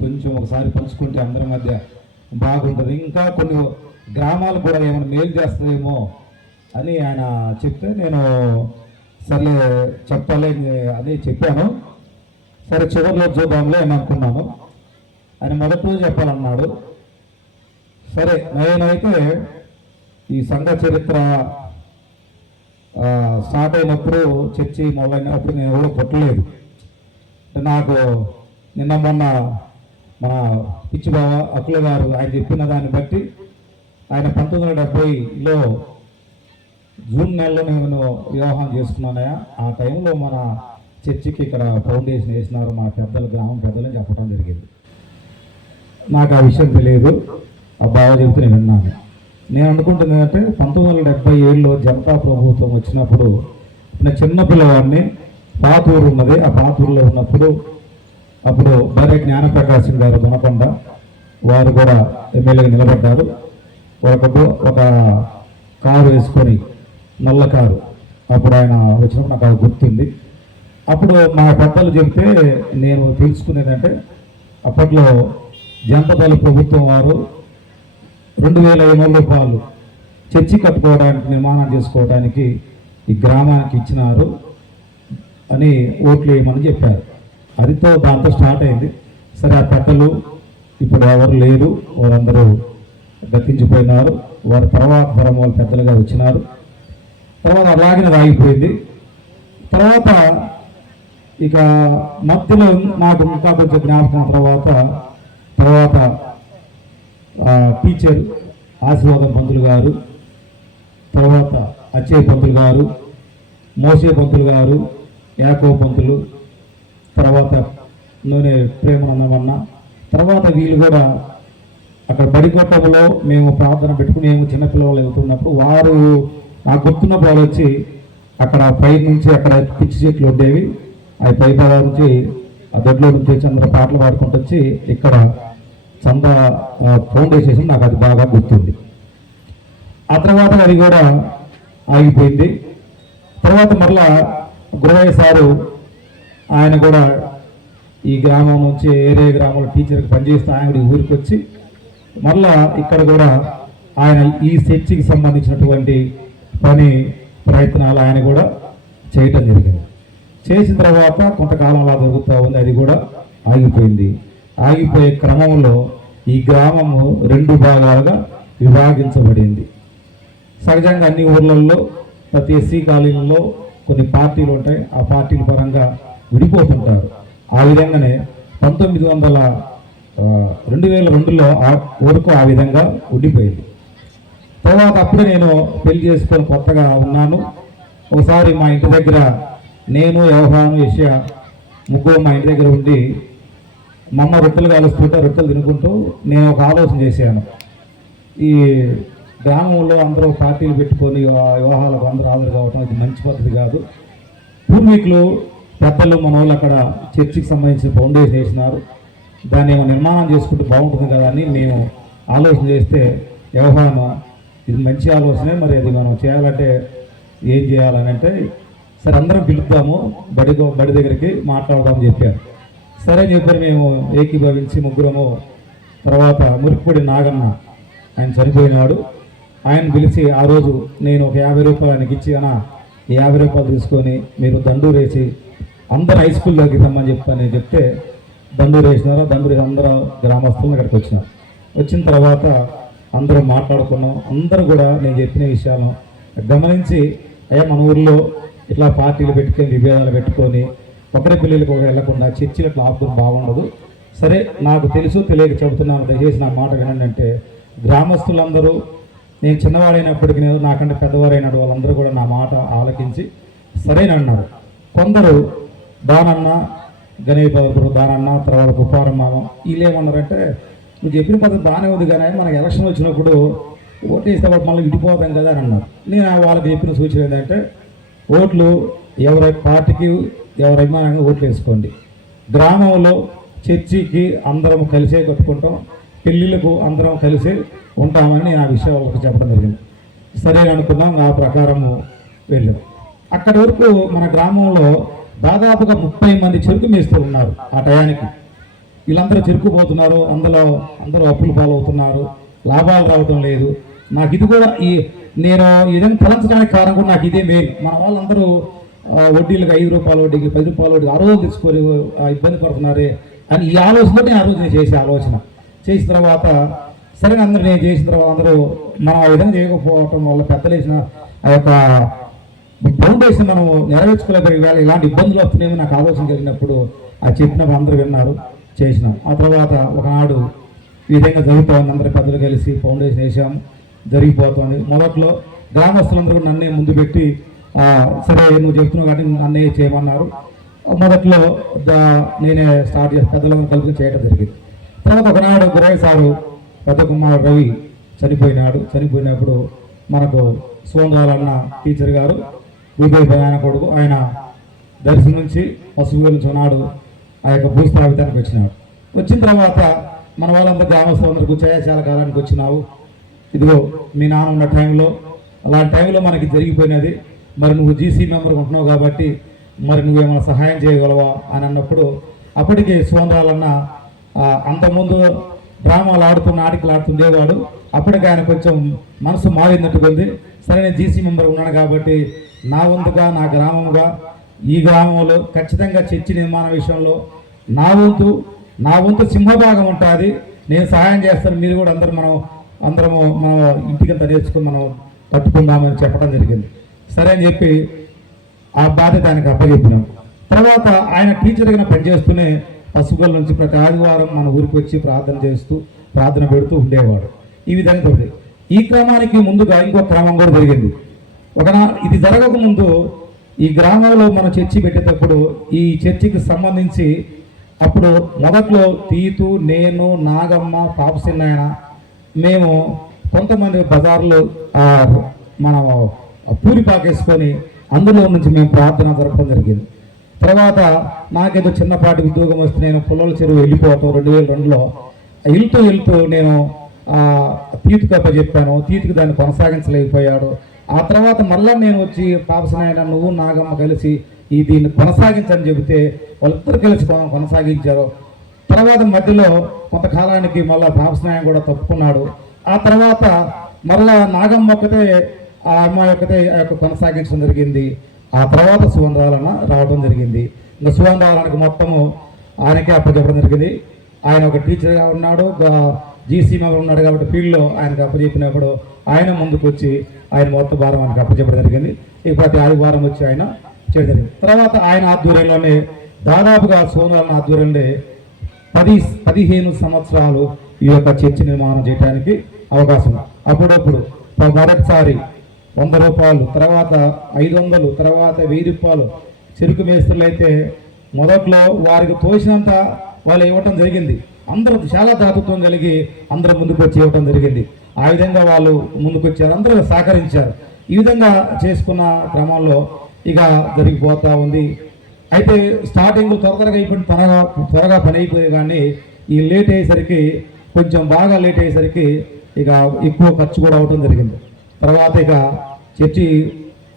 కొంచెం ఒకసారి పంచుకుంటే అందరి మధ్య బాగుంటుంది. ఇంకా కొన్ని గ్రామాలు కూడా ఏమైనా మేలు చేస్తుందేమో అని ఆయన చెప్తే నేను సర్లే చెప్పాలి అని చెప్పాను. సరే చివరిలో చూద్దాంలే అని అనుకున్నాను. ఆయన మొదటి రోజు చెప్పాలన్నాడు. సరే నేనైతే ఈ సంఘ చరిత్ర స్టార్ట్ అయినప్పుడు చర్చి మొదలైనప్పుడు నేను కూడా పుట్టలేదు. నాకు నిన్న మొన్న మన పిచ్చి బావ అక్కుల గారు ఆయన చెప్పిన దాన్ని బట్టి ఆయన 1970లో జూన్ నెలలో నేను వివాహం చేసుకున్నానయా. ఆ టైంలో మన చర్చికి ఇక్కడ ఫౌండేషన్ వేసినారు మా పెద్దలు, గ్రామం పెద్దలు చెప్పడం జరిగింది. నాకు ఆ విషయం తెలియదు. ఆ బావ చెబితే నేను విన్నాను. నేను అనుకుంటున్నానంటే 1977లో జనతా ప్రభుత్వం వచ్చినప్పుడు నేను చిన్న పిల్లవాడిని, పాతూరు ఉన్నది, ఆ పాతూరులో ఉన్నప్పుడు అప్పుడు భార్య జ్ఞానప్రకాశం గారు దొనకొండ వారు కూడా ఎమ్మెల్యేగా నిలబడ్డారు. ఒక కారు వేసుకొని నల్ల కారు అప్పుడు ఆయన వచ్చినప్పుడు నాకు అది గుర్తుంది. అప్పుడు మా పెద్దలు చెబితే నేను తెలుసుకునేదంటే అప్పట్లో జనతాదళ ప్రభుత్వం వారు 2,500 రూపాయలు చర్చి కట్టుకోవడానికి, నిర్మాణం చేసుకోవడానికి ఈ గ్రామానికి ఇచ్చినారు అని ఓట్లు వేయమని చెప్పారు. దాంతో స్టార్ట్ అయింది. సరే ఆ పెద్దలు ఇప్పుడు ఎవరు లేరు, వారందరూ గతించిపోయినారు. వారి తర్వాత తరం వాళ్ళు పెద్దలుగా వచ్చినారు. తర్వాత అలాగే ఆగిపోయింది. తర్వాత ఇక మధ్యలో నాకు ఇంకా కొంచెం జ్ఞాపకం తర్వాత టీచర్ ఆశీర్వాదం పంతులు గారు, తర్వాత అచ్చయ్య పంతులు గారు, మోసే పంతులు గారు, యాకో పంతులు, తర్వాత నూనె ప్రేమన్నమన్న, తర్వాత వీళ్ళు కూడా అక్కడ బడికొట్టంలో మేము ప్రార్థన పెట్టుకుని మేము చిన్నపిల్లలు వెళ్తున్నప్పుడు వారు నాకు గుర్తున్నప్పుడు వాళ్ళు వచ్చి అక్కడ పై నుంచి అక్కడ పిచ్చి చెట్లు ఉండేవి, ఆ పై భాగం నుంచి ఆ దొడ్లో నుంచి వచ్చి అందరూ పాటలు పాడుకుంటూ వచ్చి ఇక్కడ చంద ఫౌండేషన్ నాకు అది బాగా గుర్తుంది. ఆ తర్వాత అది కూడా ఆగిపోయింది. తర్వాత మరలా గురవయ్య సారు ఆయన కూడా ఈ గ్రామం నుంచి ఏరే గ్రామంలో టీచర్కి పనిచేస్తే ఆయన ఊరికి వచ్చి మళ్ళా ఇక్కడ కూడా ఆయన ఈ చర్చికి సంబంధించినటువంటి ప్రయత్నాలు ఆయన కూడా చేయటం జరిగింది. చేసిన తర్వాత కొంతకాలం అలా జరుగుతూ ఉంది, అది కూడా ఆగిపోయింది. ఆగిపోయే క్రమంలో ఈ గ్రామము 2 భాగాలుగా విభాగించబడింది. సహజంగా అన్ని ఊర్లలో ప్రతి ఎస్సీ కాలనీలో కొన్ని పార్టీలు ఉంటాయి, ఆ పార్టీల పరంగా విడిపోతుంటారు. ఆ విధంగానే 2002లో వరకు ఆ విధంగా ఉండిపోయింది. తర్వాత అప్పుడే నేను పెళ్లి చేసుకొని కొత్తగా ఉన్నాను. ఒకసారి మా ఇంటి దగ్గర నేను, వ్యవహారం ఏషియా ముగ్గురు మా ఇంటి దగ్గర ఉండి మా అమ్మ రొట్టెలు కాలుస్తుంటే రొట్టెలు తినుకుంటూ నేను ఒక ఆలోచన చేశాను. ఈ గ్రామంలో అందరూ పార్టీలు పెట్టుకొని వివాహాలకు అందరూ హాజరు కావటం ఇది మంచి పద్ధతి కాదు. పూర్వీకులు పెద్దలు మన వాళ్ళు అక్కడ చర్చికి సంబంధించిన ఫౌండేషన్ వేసినారు, దాన్ని ఏమో నిర్మాణం చేసుకుంటే బాగుంటుంది కదా అని మేము ఆలోచన చేస్తే వ్యవహారం ఇది మంచి ఆలోచనే, మరి అది మనం చేయాలంటే ఏం చేయాలని అంటే సరే అందరం పిలుద్దాము, బడి దగ్గరికి మాట్లాడదామని చెప్పారు. సరే అని చెప్పి మేము ఏకీభవించి ముగ్గురము. తర్వాత మురికిపొడి నాగన్న ఆయన చనిపోయినాడు. ఆయన పిలిచి ఆ రోజు నేను ఒక 50 రూపాయలు ఆయనకి ఇచ్చి అన్న 50 రూపాయలు తీసుకొని మీరు దండూరు వేసి అందరు హై స్కూల్లోకి రమ్మని నేను చెప్తే దండూరు వేసినారు. దండూరు అందరూ గ్రామస్తులను ఇక్కడికి వచ్చినారు. వచ్చిన తర్వాత అందరూ మాట్లాడుకున్నాం. అందరూ కూడా నేను చెప్పిన విషయాలను గమనించి మన ఊర్లో ఇట్లా పార్టీలు పెట్టుకొని విభేదాలు పెట్టుకొని ఒకరి పిల్లలకు ఒక వెళ్లకుండా చర్చిలు అట్లా ఆపుకుని బాగుండదు. సరే నాకు తెలుసు తెలియక చెబుతున్నాను, దయచేసి నా మాట వినండి అంటే గ్రామస్తులందరూ నేను చిన్నవాడైనప్పటికీ నాకంటే పెద్దవారైనాడు వాళ్ళందరూ కూడా నా మాట ఆలకించి సరేనన్నారు. కొందరు దానన్న, గణేబాబు దానన్న, తర్వాత కుప్పారమ్మ వీళ్ళు ఏమన్నారంటే నువ్వు చెప్పిన పద్ధతి బాగానే ఉంది కానీ మనకు ఎలక్షన్ వచ్చినప్పుడు ఓటేస్తే మళ్ళీ విడిపోతాం కదా అని అన్నారు. నేను వాళ్ళకి చెప్పిన సూచన ఏంటంటే ఓట్లు ఎవరి పార్టీకి ఎవరి అభిమానంగా ఓట్లు వేసుకోండి. గ్రామంలో చర్చికి అందరం కలిసే కట్టుకుంటాం, పెళ్ళిళ్ళకు అందరం కలిసే ఉంటామని ఆ విషయం వాళ్ళకి చెప్పడం జరిగింది. సరే అనుకున్నాం, ఆ ప్రకారము వెళ్ళాం. అక్కడి వరకు మన గ్రామంలో దాదాపుగా 30 మంది చెరుకు మేస్తూ ఉన్నారు. ఆ టయానికి వీళ్ళందరూ చిరుక్కుపోతున్నారు, అందరూ అప్పులు పాలవుతున్నారు, లాభాలు రావడం లేదు. నాకు ఇది కూడా నేను ఈ విధంగా తలంచడానికి కారణం కూడా నాకు ఇదే మెయిన్. మన వాళ్ళందరూ వడ్డీలకు 5 రూపాయల వడ్డీకి 10 రూపాయల వడ్డీ ఆ రోజు తీసుకొని ఇబ్బంది పడుతున్నారే అని ఈ ఆలోచనతోనే ఆ రోజు నేను చేసే ఆలోచన చేసిన తర్వాత సరే అందరూ నేను చేసిన తర్వాత అందరూ మనం ఆ విధంగా చేయకపోవటం వల్ల పెద్దలు వేసిన ఆ యొక్క ఫౌండేషన్ మనం నెరవేర్చుకోలేకపోయే వేళ ఇలాంటి ఇబ్బందులు వస్తున్నాయని నాకు ఆలోచన కలిగినప్పుడు ఆ చెప్పినప్పుడు అందరూ విన్నారు, చేసినాం. ఆ తర్వాత ఒకనాడు ఈ విధంగా జరుగుతోంది, అందరూ పెద్దలు కలిసి ఫౌండేషన్ వేసాము, జరిగిపోతుంది. మొదట్లో గ్రామస్తులందరూ నన్నే ముందు పెట్టి సరే నువ్వు చెప్తున్నావు కాబట్టి నన్నే చేయమన్నారు. మొదట్లో నేనే స్టార్ట్ చేసి పెద్దలందరూ కలిపి చేయడం జరిగింది. తర్వాత ఒకనాడు గురయ్య సారు పెద్ద కుమారుడు రవి చనిపోయినప్పుడు మనకు సోమవారన్న టీచర్ గారు ఆయన కొడుకు ఆయన దర్శనం నుంచి పసుపు నుంచి ఉన్నాడు, ఆ యొక్క భూస్థాపితానికి వచ్చిన తర్వాత మన వాళ్ళంతా గ్రామస్తులందరూ చాలా కాలానికి వచ్చినావు, ఇదిగో మీ నాన్న ఉన్న టైంలో అలాంటి టైంలో మనకి జరిగిపోయినది, మరి నువ్వు జీసీ మెంబర్ ఉంటున్నావు కాబట్టి మరి నువ్వేమైనా సహాయం చేయగలవా అని అన్నప్పుడు అప్పటికి సోమరాలన్న అంతకుముందు డ్రామాలు ఆడుతూ ఆడుతుండేవాడు. అప్పటికి ఆయన కొంచెం మనసు మారినట్టుకుంది. సరే నేను జీసీ మెంబర్ ఉన్నాను కాబట్టి నా వంతుగా నా గ్రామంగా ఈ గ్రామంలో ఖచ్చితంగా చర్చి నిర్మాణ విషయంలో నా వంతు సింహభాగం ఉంటుంది, నేను సహాయం చేస్తాను, మీరు కూడా అందరము మన ఇంటికంతా నేర్చుకుని మనం కట్టుకుందామని చెప్పడం జరిగింది. సరే అని చెప్పి ఆ బాధ్యత ఆయనకు అప్పచెప్పినాం. తర్వాత ఆయన టీచర్గా పనిచేస్తూనే పసుపుల నుంచి ప్రతి ఆదివారం మన ఊరికి వచ్చి ప్రార్థన పెడుతూ ఉండేవాడు. ఈ విధంగా ఈ క్రమానికి ముందుగా ఇంకో క్రమం కూడా జరిగింది. ఇది జరగక ముందు ఈ గ్రామంలో మనం చర్చి పెట్టేటప్పుడు ఈ చర్చికి సంబంధించి అప్పుడు మొదట్లో తీతు, నేను, నాగమ్మ, పాపసిన్నాయన మేము కొంతమంది బజార్లో మన పూరి పాకేసుకొని అందులో నుంచి మేము ప్రార్థన జరపడం జరిగింది. తర్వాత నాకేదో చిన్నపాటి ఉద్యోగం వస్తే నేను పుల్లల చెరువు వెళ్ళిపోతాం 2002లో వెళ్తూ నేను తీతుకు అప్పచెప్పాను. తీతుకు దాన్ని కొనసాగించలేకపోయాడు. ఆ తర్వాత మళ్ళీ నేను వచ్చి పాపసినాయన నువ్వు నాగమ్మ కలిసి దీన్ని కొనసాగించని చెబితే వాళ్ళిద్దరు కలిసి కొనసాగించారు. తర్వాత మధ్యలో కొంతకాలానికి మళ్ళీ పాపసినాయన కూడా తప్పుకున్నాడు. ఆ తర్వాత మళ్ళా నాగమ్మ ఒక్కతే ఆ అమ్మాయి ఒక్కతే కొనసాగించడం జరిగింది. ఆ తర్వాత సువర్ణరాలన్న రావడం జరిగింది. ఇంకా సువర్ణరాలనకి మొత్తము ఆయనకే అప్పచెప్పడం జరిగింది. ఆయన ఒక టీచర్గా ఉన్నాడు, జీసీ మెంబర్ ఉన్నాడు కాబట్టి ఫీల్డ్లో ఆయనకు అప్పచెప్పినప్పుడు ఆయన ముందుకు వచ్చి ఆయన మొత్తం భారం ఆయనకు అప్పచెప్పడం జరిగింది. ఇక ప్రతి ఆదివారం వచ్చి ఆయన చేయడం జరిగింది. తర్వాత ఆయన ఆధ్వర్యంలోనే దాదాపుగా సోమవారం ఆధ్వర్యంలో 15 సంవత్సరాలు ఈ యొక్క చర్చి నిర్మాణం చేయడానికి అవకాశం. అప్పుడప్పుడు మొదటిసారి 100 రూపాయలు, తర్వాత 500, తర్వాత 1000 రూపాయలు చెరుకు మేస్త్రులు అయితే మొదట్లో వారికి తోచినంత వాళ్ళు ఇవ్వటం జరిగింది. అందరూ చాలా దాతృత్వం కలిగి అందరూ ముందుకు వచ్చి ఇవ్వటం జరిగింది. ఆ విధంగా వాళ్ళు ముందుకు వచ్చారు, అందరూ సహకరించారు. ఈ విధంగా చేసుకున్న క్రమంలో ఇక జరిగిపోతూ ఉంది. అయితే స్టార్టింగ్ త్వరగా అయిపోయి త్వరగా పని అయిపోయి కానీ ఈ లేట్ అయ్యేసరికి కొంచెం బాగా లేట్ అయ్యేసరికి ఇక ఎక్కువ ఖర్చు కూడా అవటం జరిగింది. తర్వాత ఇక చర్చి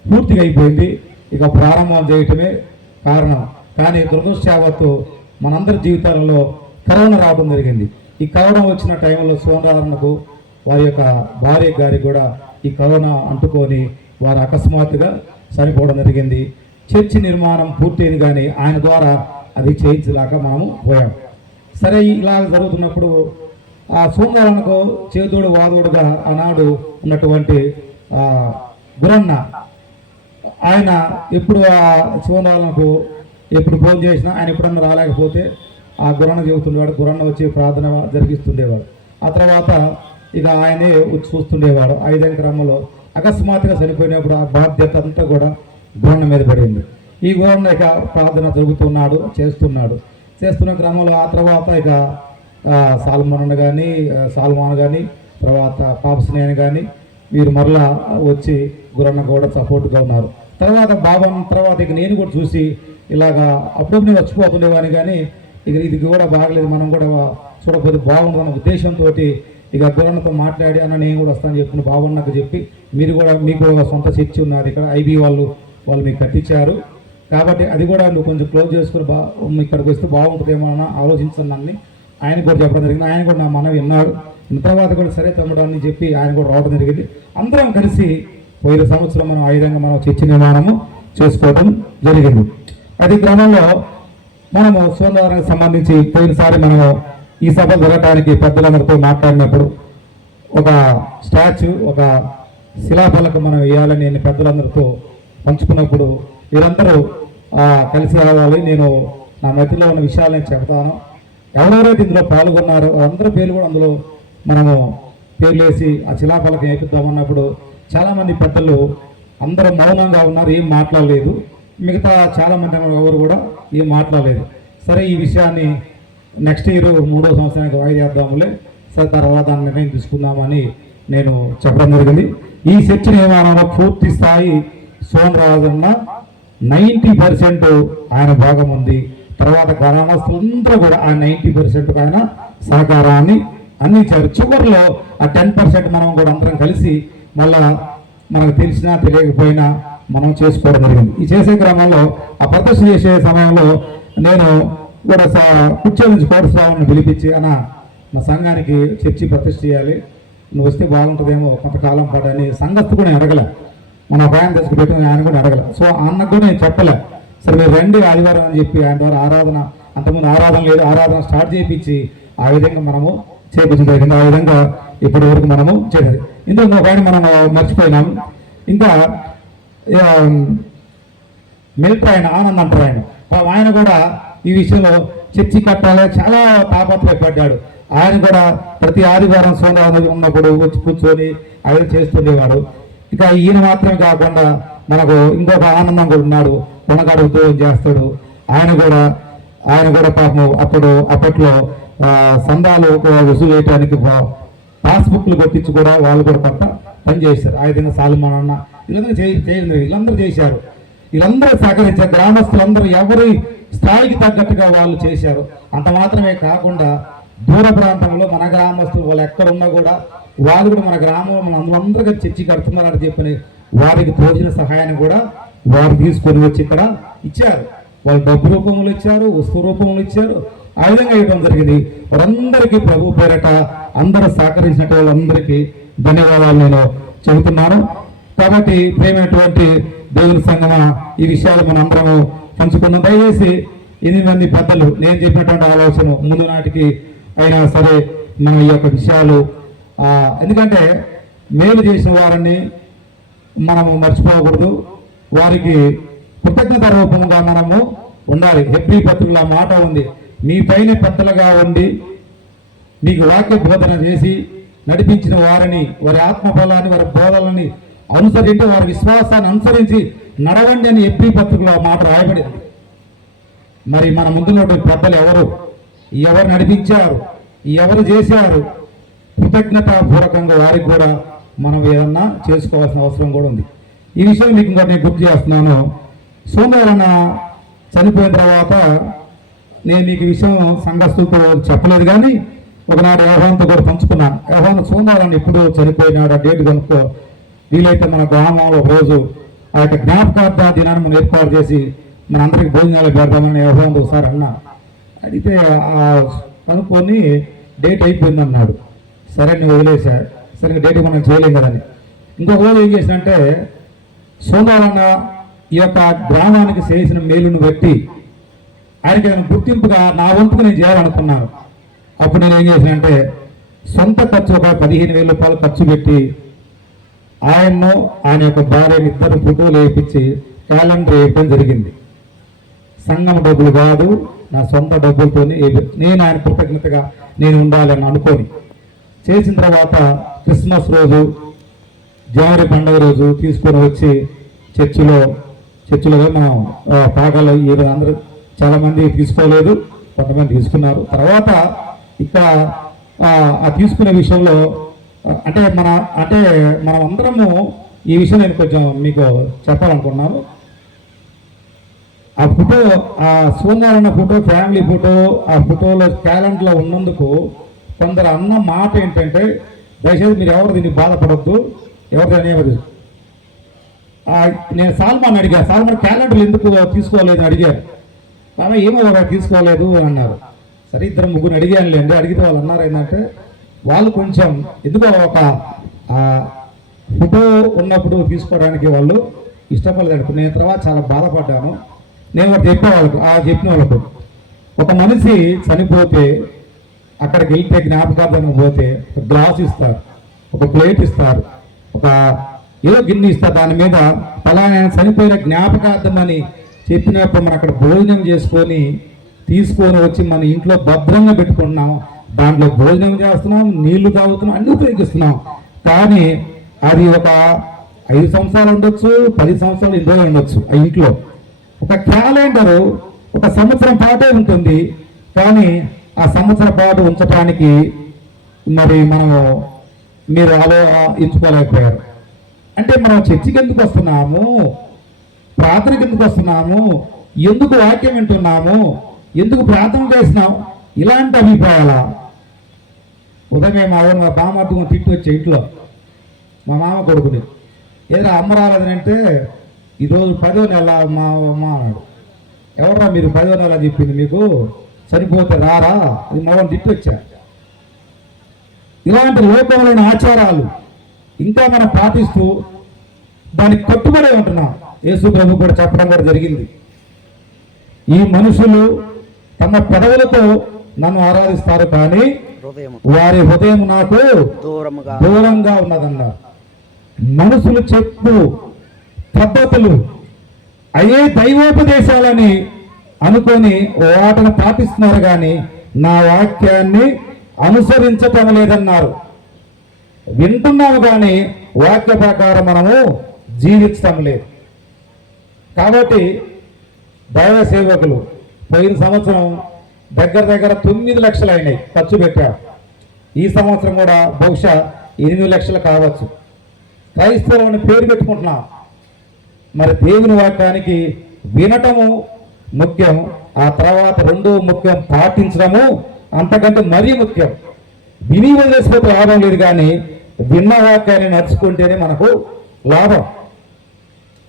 పూర్తిగా అయిపోయింది, ఇక ప్రారంభం చేయటమే కారణం. కానీ దురదృష్టవశాత్తు మనందరి జీవితాలలో కరోనా రావడం జరిగింది. ఈ కరోనా వచ్చిన టైంలో సోమరాలన్నకు వారి యొక్క భార్య గారికి కూడా ఈ కరోనా అంటుకొని వారు అకస్మాత్తుగా చనిపోవడం జరిగింది. చర్చి నిర్మాణం పూర్తయింది కానీ ఆయన ద్వారా అది చేయించలేక మనము పోయాం. సరే ఇలా జరుగుతున్నప్పుడు ఆ సోమవారానికి చేదోడు వాదోడుగా ఆనాడు ఉన్నటువంటి గురన్న ఆయన ఎప్పుడు ఆ సోమవారాలకు ఎప్పుడు ఫోన్ చేసినా ఆయన ఎప్పుడన్నా రాలేకపోతే ఆ గురన్న చెబుతుండేవాడు, గురన్న వచ్చి ప్రార్థన జరిగిస్తుండేవాడు. ఆ తర్వాత ఇక ఆయనే చూస్తుండేవాడు. 5వ క్రమంలో అకస్మాత్తుగా చనిపోయినప్పుడు ఆ బాధ్యత అంతా కూడా గురన్న మీద పడింది. ఈ గురన్న ఇక ప్రార్థన చేస్తున్న క్రమంలో ఆ తర్వాత ఇక సాల్మాన్ కానీ తర్వాత పాపసినేని కానీ వీరు మరలా వచ్చి గురన్న కూడా సపోర్ట్గా ఉన్నారు. తర్వాత తర్వాత ఇక నేను కూడా చూసి ఇలాగా అప్పుడు నేను వచ్చిపోతుండేవాని కానీ ఇక ఇది కూడా బాగలేదు, మనం కూడా చూడకపోతే బాగుంటుందన్న ఉద్దేశంతో ఇక గురన్నతో మాట్లాడి అన్న నేను కూడా వస్తానని చెప్పిన బాగున్నకు చెప్పి మీరు కూడా మీకు సొంత చర్చి ఉన్నారు ఇక్కడ ఐబీ వాళ్ళు మీకు కట్టించారు కాబట్టి అది కూడా నువ్వు కొంచెం క్లోజ్ చేసుకుని ఇక్కడికి వస్తే బాగుంటుందేమో అని ఆలోచించాను. ఆయన కూడా చెప్పడం జరిగింది. ఆయన కూడా నా మనవి విన్నాడు. తర్వాత కూడా సరే తమ్ముడు అని చెప్పి ఆయన కూడా రావడం జరిగింది. అందరం కలిసి పోయిన సంవత్సరం మనం ఆ విధంగా మనం చర్చి నిర్మాణము చేసుకోవడం జరిగింది. అది క్రమంలో మనము సోమవారానికి సంబంధించి పోయినసారి మనము ఈ సభ జరగడానికి పెద్దలందరితో మాట్లాడినప్పుడు ఒక స్టాచ్యూ, ఒక శిలాఫలకం మనం వేయాలని నేను పెద్దలందరితో పంచుకున్నప్పుడు వీరందరూ కలిసి రావాలి, నేను నా మధ్యలో ఉన్న విషయాలు నేను చెప్తాను, ఎవరెవరైతే ఇందులో పాల్గొన్నారో అందరి పేర్లు కూడా అందులో మనము పేర్లు వేసి ఆ శిలాఫలకం వేపిద్దామన్నప్పుడు చాలామంది పెద్దలు అందరూ మౌనంగా ఉన్నారు, ఏం మాట్లాడలేదు. మిగతా చాలామంది ఎవరు కూడా ఏం మాట్లాడలేదు. సరే ఈ విషయాన్ని నెక్స్ట్ ఇయర్ 3వ సంవత్సరానికి వాయిదేద్దాములే, సరే తర్వాత నిర్ణయం తీసుకుందామని నేను చెప్పడం జరిగింది. ఈ చర్చ నిర్మాణంలో పూర్తి స్థాయి సోమరాజన్న 90% ఆయన భాగం ఉంది. తర్వాత గ్రామస్తులందరూ కూడా ఆ 90% ఆయన సహకారాన్ని అందించారు. చివరిలో ఆ 10% మనం కూడా అందరం కలిసి మళ్ళా మనకు తెలిసినా తెలియకపోయినా మనం చేసుకోవడం జరిగింది. ఈ చేసే క్రమంలో ఆ ప్రదర్శన చేసే సమయంలో నేను కూడా కుర్చీ నుంచి కోటస్వామిని పిలిపించి అన్న మా సంఘానికి చర్చి ప్రతిష్ఠ చేయాలి, నువ్వు వస్తే బాగుంటుందేమో కొంతకాలం పాటు అని సంఘస్థు కూడా అడగలే, మన భయం తెచ్చుకు పెట్టుకుని ఆయన కూడా అడగలే. సో అన్నకు కూడా నేను చెప్పలే, సరే మీరు రండి ఆదివారం అని చెప్పి ఆయన ద్వారా ఆరాధన, అంతకుముందు ఆరాధన లేదు, ఆరాధన స్టార్ట్ చేయించి ఆ విధంగా మనము చేయించడం జరిగింది. ఆ విధంగా ఇప్పటి వరకు మనము చేయాలి. ఇంతకు ఒక ఆయన మనం మర్చిపోయినాం. ఇంకా మిలిటరీ ఆయన ఆనంద్ అంటారు, ఆయన కూడా ఈ విషయంలో చర్చి కట్టాలి చాలా తాపత్రయపడ్డాడు. ఆయన కూడా ప్రతి ఆదివారం సోమవారం ఉన్నప్పుడు వచ్చి కూర్చొని అవి చేస్తుండేవాడు. ఇక ఈయన మాత్రమే కాకుండా మనకు ఇంకొక ఆనందం కూడా ఉన్నాడు, కొనగాడు ఉద్యోగం చేస్తాడు. ఆయన కూడా పాపం అప్పట్లో సందాలు వసూలు చేయడానికి పాస్బుక్లు కొట్టించి కూడా వాళ్ళు కూడా కొంత పని చేశారు. ఆ విధంగా సాల్మాన్ అన్న వీళ్ళందరూ చేశారు. వీళ్ళందరూ సహకరించారు. గ్రామస్తులందరూ ఎవరి స్థాయికి తగ్గట్టుగా వాళ్ళు చేశారు. అంత మాత్రమే కాకుండా దూర ప్రాంతంలో మన గ్రామస్తులు వాళ్ళు ఎక్కడున్నా కూడా వాళ్ళు కూడా మన గ్రామంలో అందరికీ చర్చి కడుతున్నారని చెప్పి వారికి తోచిన సహాయాన్ని కూడా వారు తీసుకొని వచ్చి ఇక్కడ ఇచ్చారు. వాళ్ళు డబ్బు రూపంలో ఇచ్చారు, వస్తు రూపంలో ఇచ్చారు. ఆ విధంగా ఇవ్వడం జరిగింది. వారందరికీ ప్రభు పేరట అందరూ సహకరించిన వాళ్ళందరికీ ధన్యవాదాలు నేను చెబుతున్నాను. కాబట్టి ప్రేమైనటువంటి దేవుని సంగమా, ఈ విషయాలు మన అందరము పంచుకున్నాం. దయచేసి 8 మంది పెద్దలు నేను చెప్పినటువంటి ఆలోచన ముందు నాటికి అయినా సరే మన ఈ యొక్క విషయాలు, ఎందుకంటే మేలు చేసిన వారిని మనము మర్చిపోకూడదు, వారికి కృతజ్ఞత రూపంగా మనము ఉండాలి. హెబ్రీ పత్రికలో మాట ఉంది, మీ పైన పెద్దలుగా ఉండి మీకు వాక్య బోధన చేసి నడిపించిన వారిని, వారి ఆత్మఫలాన్ని, వారి బోధనని అనుసరించి, వారి విశ్వాసాన్ని అనుసరించి నడవండి అని హెబ్రీ పత్రికలో మాట రాయబడింది. మరి మన ముందున్నటువంటి పెద్దలు ఎవరు నడిపించారు, ఎవరు చేశారు, కృతజ్ఞతాపూర్వకంగా వారికి కూడా మనం ఏదన్నా చేసుకోవాల్సిన అవసరం కూడా ఉంది. ఈ విషయం మీకు ఇంకా నేను గుర్తు చేస్తున్నాను. సోమవారం చనిపోయిన తర్వాత నేను మీకు విషయం సంఘస్థులతో చెప్పలేదు, కానీ ఒకనాడు యెహోవాతో కూడా పంచుకున్నాను. యెహోవా సోమవారాన్ని ఎప్పుడు చనిపోయినాడు ఆ డేట్ కనుక్కో, వీలైతే మన గ్రామంలో రోజు ఆ యొక్క జ్ఞాపకార్థ దినాన్ని మనం ఏర్పాటు చేసి మన అందరికి భోజనాలు పెడదామని యెహోవా ఒకసారి అన్నా. అడిగితే కనుక్కొని డేట్ అయిపోయింది అన్నాడు. సరే నేను వదిలేసా, సరే డేట్ మనం చేయలేం కదని. ఇంకొక రోజు ఏం చేసినంటే, సోమవారం ఈ యొక్క గ్రామానికి చేసిన మేలును బట్టి ఆయనకి నేను గుర్తింపుగా నా వంతుకు నేను చేయాలనుకున్నాను. అప్పుడు నేను ఏం చేశానంటే, సొంత ఖర్చు ఒక 15,000 రూపాయలు ఖర్చు పెట్టి ఆయన్ను ఆయన యొక్క భార్యని ఇద్దరు ఫోటోలు వేయించి క్యాలెండర్ వేయడం జరిగింది. సంఘం డబ్బులు కాదు, నా సొంత డబ్బులతో నేను ఆయన కృతజ్ఞతగా నేను ఉండాలని అనుకొని చేసిన తర్వాత క్రిస్మస్ రోజు, జనవరి పండుగ రోజు తీసుకొని వచ్చి చర్చిలో మనం పాకాలు అందరూ చాలామంది తీసుకోలేదు, కొంతమంది తీసుకున్నారు. తర్వాత ఇక్కడ ఆ తీసుకునే విషయంలో అంటే మనం అందరము ఈ విషయం నేను కొంచెం మీకు చెప్పాలనుకున్నాను. ఆ ఫోటో, ఆ సోమవారం ఫోటో, ఫ్యామిలీ ఫోటో, ఆ ఫోటోలో క్యాలెండర్లో ఉన్నందుకు కొందరు అన్న మాట ఏంటంటే, దయచేసి మీరు ఎవరు దీన్ని బాధపడద్దు, ఎవరు అనేవారు. నేను సాల్మాన్ అడిగా, సాల్మాన్ క్యాలెండర్లు ఎందుకు తీసుకోలేదు అని అడిగారు. కానీ ఏమో తీసుకోలేదు అని అన్నారు. సరే ఇద్దరు ముగ్గురు అడిగానులేండి. అడిగితే వాళ్ళు అన్నారు ఏంటంటే వాళ్ళు కొంచెం ఎందుకో ఒక ఫోటో ఉన్నప్పుడు తీసుకోవడానికి వాళ్ళు ఇష్టపడలేదు. నేను తర్వాత చాలా బాధపడ్డాను. నేను ఒకటి చెప్పిన వాళ్ళకు ఒక మనిషి చనిపోతే అక్కడికి వెళ్తే జ్ఞాపకార్థం పోతే ఒక గ్లాస్ ఇస్తారు, ఒక ప్లేట్ ఇస్తారు, ఒక ఏదో గిన్నె ఇస్తారు. దాని మీద ఫలానా చనిపోయిన జ్ఞాపకార్థం అని చెప్పినప్పుడు మనం అక్కడ భోజనం చేసుకొని తీసుకొని వచ్చి మన ఇంట్లో భద్రంగా పెట్టుకుంటున్నాం. దాంట్లో భోజనం చేస్తున్నాం, నీళ్లు తాగుతున్నాం, అన్ని ఉపయోగిస్తున్నాం. కానీ అది ఒక 5 సంవత్సరాలు ఉండొచ్చు, 10 సంవత్సరాలు 20 ఉండొచ్చు. ఆ ఇంట్లో ఒక క్యాలెండరు 1 సంవత్సరం పాటే ఉంటుంది. కానీ ఆ సంవత్సరం పాటు ఉంచడానికి మరి మీరు ఎంచుకోలేకపోయారు. అంటే మనం చర్చికి ఎందుకు వస్తున్నాము, ప్రార్థనకి ఎందుకు వస్తున్నాము, ఎందుకు వాక్యం వింటున్నాము, ఎందుకు ప్రార్థన చేస్తున్నాం, ఇలాంటి అభిప్రాయాల. ఉదయం మా బామర్థం తిట్టి వచ్చే ఇంట్లో మా మామ కొడుకుని ఏదైనా అమ్మ రాలేదనంటే ఈరోజు 10వ నెల మా అమ్మ అన్నాడు. ఎవరా మీరు 10వ నెల చెప్పింది, మీకు చనిపోతే రారా, అది మగని తిట్టి వచ్చా. ఇలాంటి లోకంలోని ఆచారాలు ఇంకా మనం పాటిస్తూ దానికి కట్టుబడి ఉంటున్నాం. యేసు ప్రభు కూడా చెప్పడం కూడా జరిగింది. ఈ మనుషులు తమ పెదవులతో నన్ను ఆరాధిస్తారు కానీ వారి హృదయం నాకు దూరంగా ఉన్నదన్నారు. మనుషులు చెప్పు పద్ధతులు అయ్యే దైవోపదేశాలని అనుకొని వాటిని పాటిస్తున్నారు కానీ నా వాక్యాన్ని అనుసరించటం లేదన్నారు. వింటున్నాము కానీ వాక్య ప్రకారం మనము జీవించటం లేదు. కాబట్టి దైవ సేవకులు పోయిన సంవత్సరం దగ్గర 9 లక్షలు అయినాయి ఖర్చు పెట్టారు. ఈ సంవత్సరం కూడా బహుశా 8 లక్షలు కావచ్చు. క్రైస్తవులని పేరు పెట్టుకుంటున్నాం. మరి దేవుని వాక్యానికి వినటము ముఖ్యం, ఆ తర్వాత రెండో ముఖ్యం పాటించడము అంతకంటే మరీ ముఖ్యం. విని వదిలేసిపోతే లాభం లేదు, కానీ విన్న వాక్యాన్ని నడుచుకుంటేనే మనకు లాభం.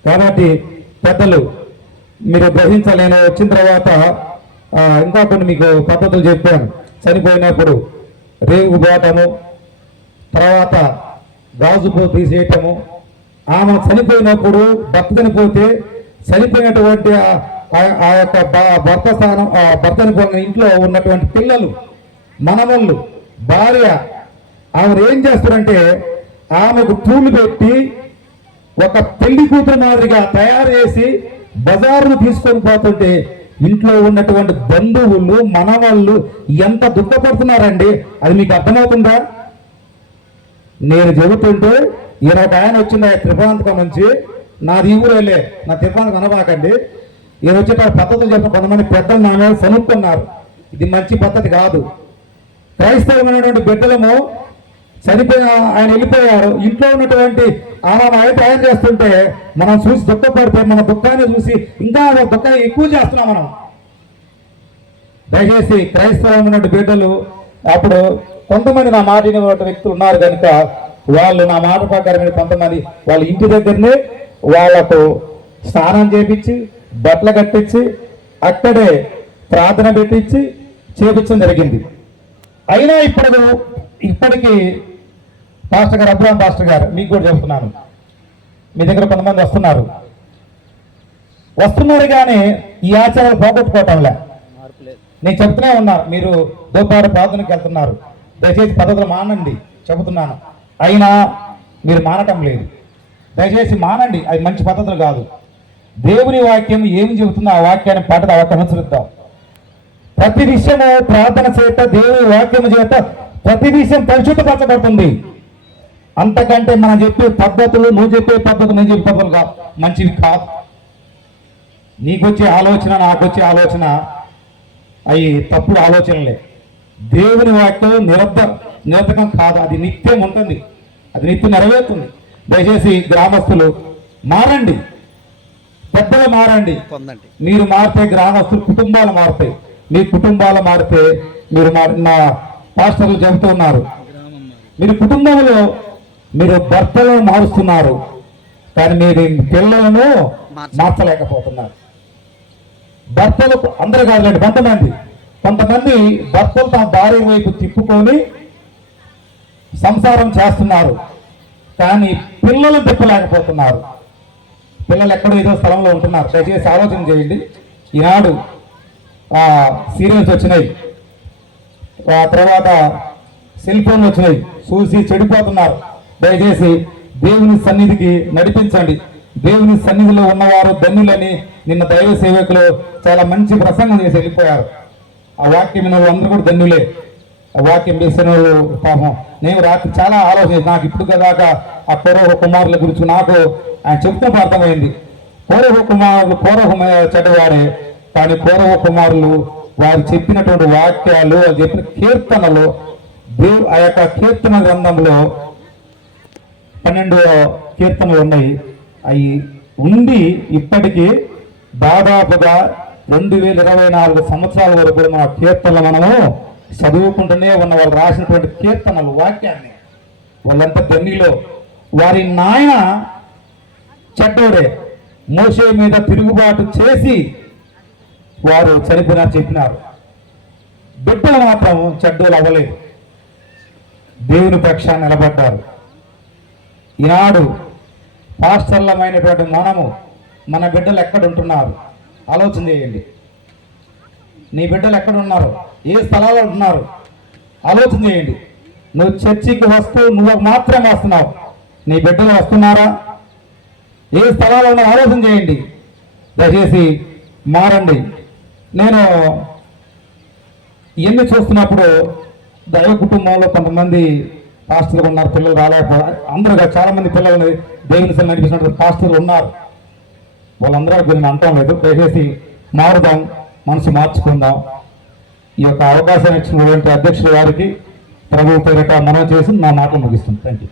కాబట్టి పెద్దలు మీరు గ్రహించలేని వచ్చిన తర్వాత ఇంకా కొన్ని మీకు పద్ధతులు చెప్పాను. చనిపోయినప్పుడు రేవు పోవటము, తర్వాత గాజుపు తీసేయటము, ఆమె చనిపోయినప్పుడు భర్త చనిపోతే చనిపోయినటువంటి ఆ యొక్క భర్త స్థానం భర్త చనిపోయిన ఇంట్లో ఉన్నటువంటి పిల్లలు, మనవళ్ళు, భార్య ఆమెను ఏం చేస్తారంటే ఆమెకు పూలు పెట్టి ఒక పెళ్లి కూతురు మాదిరిగా తయారు చేసి బజారును తీసుకొని పోతుంటే ఇంట్లో ఉన్నటువంటి బంధువులు, మనవాళ్ళు ఎంత దుఃఖపడుతున్నారండి. అది మీకు అర్థమవుతుందా? నేను చెబుతుంటే ఈయన ఒక ఆయన వచ్చింది త్రిపాంతకం నుంచి, నాది ఊరేలే, నా త్రిపాంతకం అనబాకండి. ఈయన వచ్చేట పద్ధతులు చెప్పిన కొంతమంది పెద్దలు నా మీద సనుక్కున్నారు. ఇది మంచి పద్ధతి కాదు. క్రైస్తవమైనటువంటి బిడ్డలము చనిపోయిన ఆయన వెళ్ళిపోయారు, ఇంట్లో ఉన్నటువంటి ఆమె తయారు చేస్తుంటే మనం చూసి దుఃఖపడితే మన దుఃఖాన్ని చూసి ఇంకా దుఃఖాన్ని ఎక్కువ చేస్తున్నాం మనం. దయచేసి క్రైస్తవమైనటువంటి బిడ్డలు అప్పుడు కొంతమంది నా మాట వినేటువంటి వ్యక్తులు ఉన్నారు కనుక వాళ్ళు నా మాట ప్రకారమైన కొంతమంది వాళ్ళ ఇంటి దగ్గరనే వాళ్లకు స్నానం చేపించి బట్టలు కట్టించి అక్కడే ప్రార్థన పెట్టించి చేపించడం జరిగింది. అయినా ఇప్పటికీ పాస్టర్ గారు, అబ్రాహం పాస్టర్ గారు, మీకు కూడా చెబుతున్నాను, మీ దగ్గర కొంతమంది వస్తున్నారు కానీ ఈ ఆచారాలు పోగొట్టుకోవటంలే. నేను చెప్తూనే ఉన్నారు, మీరు దోపాడు ప్రార్థనకి వెళ్తున్నారు, దయచేసి పద్ధతులు మానండి చెబుతున్నాను. అయినా మీరు మానటం లేదు. దయచేసి మానండి, అది మంచి పద్ధతులు కాదు. దేవుని వాక్యం ఏమి చెబుతుందో ఆ వాక్యాన్ని పాటలు ఆ వాక్యం అనుసరిద్దాం. ప్రతి విషయము ప్రార్థన చేత, దేవుని వాక్యము చేత ప్రతి విషయం పరిశుద్ధపరచబడుతుంది. అంతకంటే మనం చెప్పే పద్ధతులు, నువ్వు చెప్పే పద్ధతులు, నేను చెప్పే పద్ధతులు కాదు, మంచివి కాదు. నీకొచ్చే ఆలోచన, నాకొచ్చే ఆలోచన అవి తప్పుడు ఆలోచనలే. దేవుని వాక్యం నిరర్ధకం కాదు, అది నిత్యం ఉంటుంది, అది నిత్యం నెరవేరుతుంది. దయచేసి గ్రామస్తులు మారండి, పెద్దలు మారండి. మీరు మారితే గ్రామస్తులు, కుటుంబాలు మారుతాయి. మీ కుటుంబాలు మారితే మీరు నా పాస్టర్లు చెబుతూ ఉన్నారు, మీరు కుటుంబంలో మీరు భర్తలను మారుస్తున్నారు కానీ మీరు పిల్లలను మార్చలేకపోతున్నారు. భర్తలు అందరూ కాదులేండి, కొంతమంది కొంతమంది భర్తలు తమ భార్య వైపు తిప్పుకొని సంసారం చేస్తున్నారు, కానీ పిల్లలు తిప్పలేకపోతున్నారు. పిల్లలు ఎక్కడో ఏదో స్థలంలో ఉంటున్నారు. దయచేసి ఆలోచన చేయండి. ఈనాడు సీరియల్స్ వచ్చినాయి, ఆ తర్వాత సెల్ ఫోన్లు వచ్చినాయి, చూసి చెడిపోతున్నారు. దయచేసి దేవుని సన్నిధికి నడిపించండి. దేవుని సన్నిధిలో ఉన్నవారు ధన్యులని నిన్న దైవ సేవకులు చాలా మంచి ప్రసంగం చేసి వెళ్ళిపోయారు. ఆ వాక్యం విన్న అందరూ కూడా ధన్యులే. ఆ వాక్యం చేసిన పాపం నేను రాత్రి చాలా ఆలోచన, నాకు ఇప్పుడు కదాక ఆ పూర్వ కుమారుల గురించి నాకు ఆయన చెప్తున్నప్పుడు అర్థమైంది. పూర్వ కుమారులు చెడ్డవారే, కానీ పూర్వ కుమారులు వారు చెప్పినటువంటి వాక్యాలు, వాళ్ళు చెప్పిన కీర్తనలు, ఆ యొక్క కీర్తన గ్రంథంలో 12 కీర్తనలు ఉన్నాయి. అవి ఉండి ఇప్పటికీ దాదాపుగా 2024 సంవత్సరాల వరకు కూడా మన కీర్తనలు మనము చదువుకుంటూనే ఉన్న వాళ్ళు రాసినటువంటి కీర్తనలు వాక్యాన్ని. వాళ్ళంతా ధన్యులో. వారి నాయన చెడ్డోడే, మోషే మీద తిరుగుబాటు చేసి వారు చనిపోయినారు చెప్పినారు. బిడ్డలు మాత్రం చెడ్డోలు అవ్వలేదు, దేవుని పక్షాన్ని నిలబడ్డారు. ఈనాడు పాస్టర్లమైనటువంటి మనము మన బిడ్డలు ఎక్కడ ఉంటున్నారు ఆలోచన చేయండి. నీ బిడ్డలు ఎక్కడ ఉన్నారు, ఏ స్థలాల్లో ఉంటున్నారు ఆలోచన చేయండి. నువ్వు చర్చికి వస్తూ నువ్వు మాత్రం వస్తున్నావు, నీ బిడ్డలు వస్తున్నారా? ఏ స్థలాల్లో ఉన్నారో ఆలోచన చేయండి. దయచేసి మారండి. నేను ఇవన్నీ చూస్తున్నప్పుడు దైవ కుటుంబంలో కొంతమంది పాస్టర్లు ఉన్నారు, పిల్లలు రాలేకపోయారు. అందరూ చాలా మంది పిల్లలు దేవుని సన్నిధిలో నడిపిస్తున్నటువంటి పాస్టర్లు ఉన్నారు. వాళ్ళందరూ గురించి అంటాం లేదు. దయచేసి మారుదాం, మనసు మార్చుకుందాం. ఈ యొక్క అవకాశం ఇచ్చినటువంటి అధ్యక్షుల వారికి ప్రభు పేరిట మనం చేసి నా మాటలు ముగిస్తుంది. Thank you.